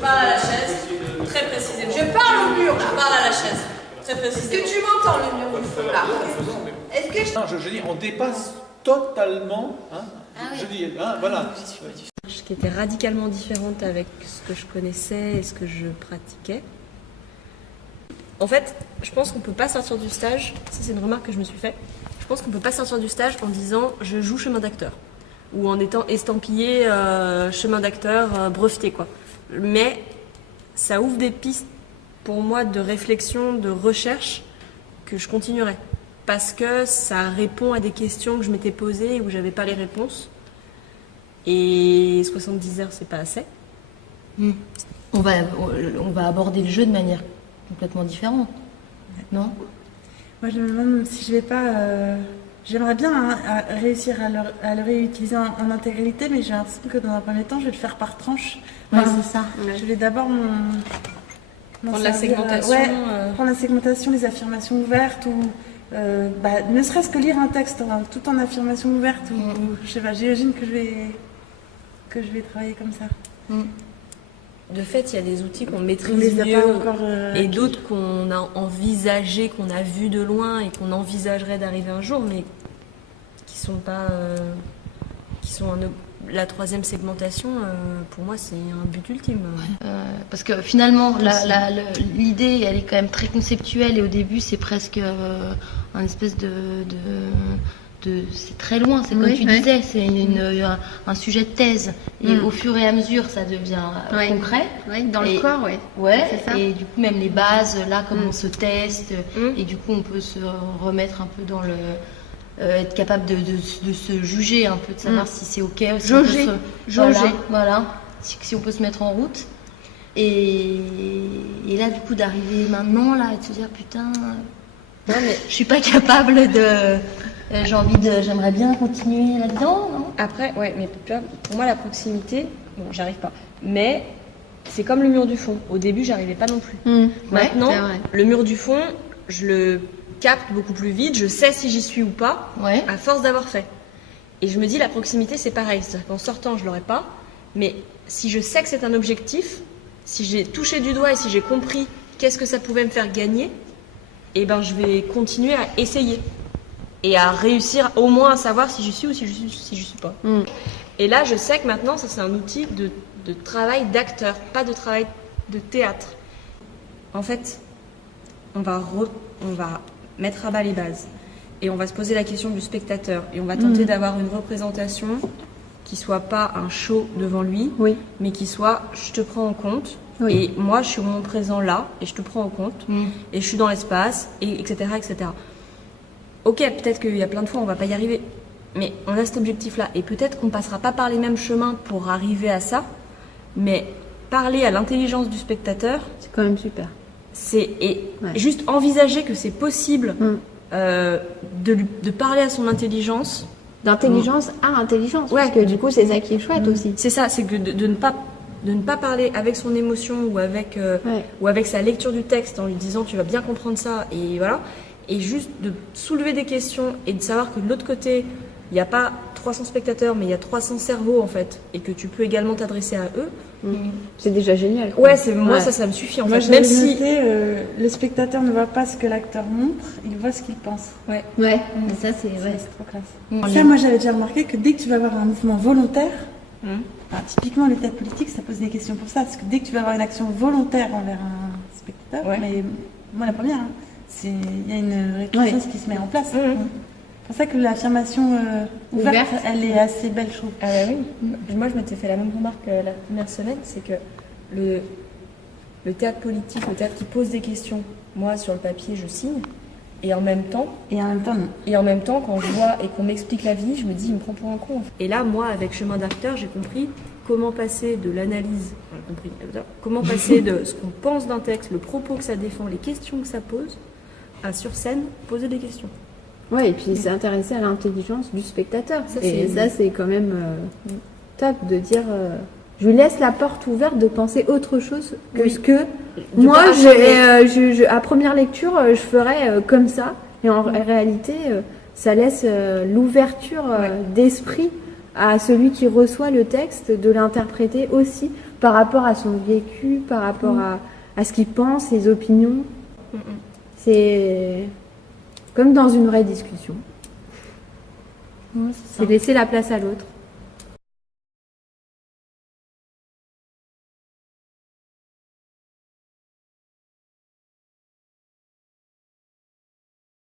parle à la chaise, très précisément. Je parle au mur, là. Je parle à la chaise, très précisément. Est-ce que tu m'entends, le mur du fond, là? Est-ce que Non, je dis, on dépasse totalement. Hein, je dis, hein, voilà. Qui était radicalement différente avec ce que je connaissais et ce que je pratiquais. En fait, je pense qu'on ne peut pas sortir du stage, ça c'est une remarque que je me suis faite, je pense qu'on ne peut pas sortir du stage en disant je joue chemin d'acteur ou en étant estampillé chemin d'acteur breveté quoi. Mais ça ouvre des pistes pour moi de réflexion, de recherche que je continuerai parce que ça répond à des questions que je m'étais posées et où j'avais pas les réponses. Et 70 heures, c'est pas assez. On va aborder le jeu de manière complètement différente, non? Moi, je me demande si je vais pas... J'aimerais bien réussir à le réutiliser en intégralité, mais j'ai l'impression que dans un premier temps, je vais le faire par tranche. Ouais, c'est ça. Je vais d'abord prendre la segmentation. Prendre la segmentation, les affirmations ouvertes, ou ne serait-ce que lire un texte tout en affirmation ouverte, ou je sais pas, j'imagine que je vais travailler comme ça. De fait, il y a des outils qu'on maîtrise mieux et d'autres qu'on a envisagé, qu'on a vu de loin et qu'on envisagerait d'arriver un jour, mais qui sont pas, la troisième segmentation. Pour moi, c'est un but ultime. Parce que finalement, l'idée, elle est quand même très conceptuelle et au début, c'est presque un espèce c'est très loin, c'est comme tu disais, c'est un sujet de thèse. Et au fur et à mesure, ça devient concret. Oui, dans le corps, c'est ça. Et du coup, même les bases, là, comment on se teste. Et du coup, on peut se remettre un peu dans le... être capable de se juger un peu, de savoir si c'est OK. Jauger. Voilà. Si on peut se mettre en route. Et là, du coup, d'arriver maintenant, là, et de se dire, putain, je suis pas capable de... j'aimerais bien continuer là-dedans, non? Après, mais pour moi, la proximité, j'arrive pas. Mais c'est comme le mur du fond. Au début, j'arrivais pas non plus. Maintenant, le mur du fond, je le capte beaucoup plus vite. Je sais si j'y suis ou pas, à force d'avoir fait. Et je me dis, la proximité, c'est pareil. C'est-à-dire qu'en sortant, je l'aurais pas. Mais si je sais que c'est un objectif, si j'ai touché du doigt et si j'ai compris qu'est-ce que ça pouvait me faire gagner, je vais continuer à essayer. Et à réussir au moins à savoir si je suis ou si je suis pas. Et là, je sais que maintenant, ça c'est un outil de travail d'acteur, pas de travail de théâtre. En fait, on va mettre à bas les bases et on va se poser la question du spectateur et on va tenter d'avoir une représentation qui soit pas un show devant lui, mais qui soit je te prends en compte et moi je suis au moment présent là et je te prends en compte et je suis dans l'espace et etc. Ok, peut-être qu'il y a plein de fois on va pas y arriver, mais on a cet objectif-là et peut-être qu'on passera pas par les mêmes chemins pour arriver à ça, mais parler à l'intelligence du spectateur, c'est quand même super. Juste envisager que c'est possible de parler à son intelligence. D'intelligence à intelligence, parce que du coup c'est ça qui est chouette aussi. C'est ça, c'est que de ne pas parler avec son émotion ou avec sa lecture du texte en lui disant tu vas bien comprendre ça et voilà. Et juste de soulever des questions et de savoir que de l'autre côté, il n'y a pas 300 spectateurs, mais il y a 300 cerveaux en fait, et que tu peux également t'adresser à eux. C'est déjà génial. Moi ça me suffit en fait. Même si le spectateur ne voit pas ce que l'acteur montre, il voit ce qu'il pense. Ça c'est trop classe. Ça, moi j'avais déjà remarqué que dès que tu vas avoir un mouvement volontaire, typiquement le théâtre politique, ça pose des questions pour ça, parce que dès que tu vas avoir une action volontaire envers un spectateur, mais moi la première, il y a une récompense qui se met en place. C'est pour ça que l'affirmation ouverte, elle est assez belle, je trouve. Moi, je m'étais fait la même remarque la première semaine, c'est que le théâtre politique, le théâtre qui pose des questions, moi, sur le papier, je signe, et en même temps, quand je vois et qu'on m'explique la vie, je me dis, il me prend pour un con. Et là, moi, avec Chemin d'acteur, j'ai compris comment passer de l'analyse, comment passer de ce qu'on pense d'un texte, le propos que ça défend, les questions que ça pose, à sur scène poser des questions. Et puis s'intéresser à l'intelligence du spectateur. Ça c'est quand même top de dire je lui laisse la porte ouverte de penser autre chose que ce que moi à première lecture je ferais comme ça, et en réalité ça laisse l'ouverture d'esprit à celui qui reçoit le texte de l'interpréter aussi par rapport à son vécu, par rapport à ce qu'il pense, ses opinions. C'est comme dans une vraie discussion. C'est laisser la place à l'autre.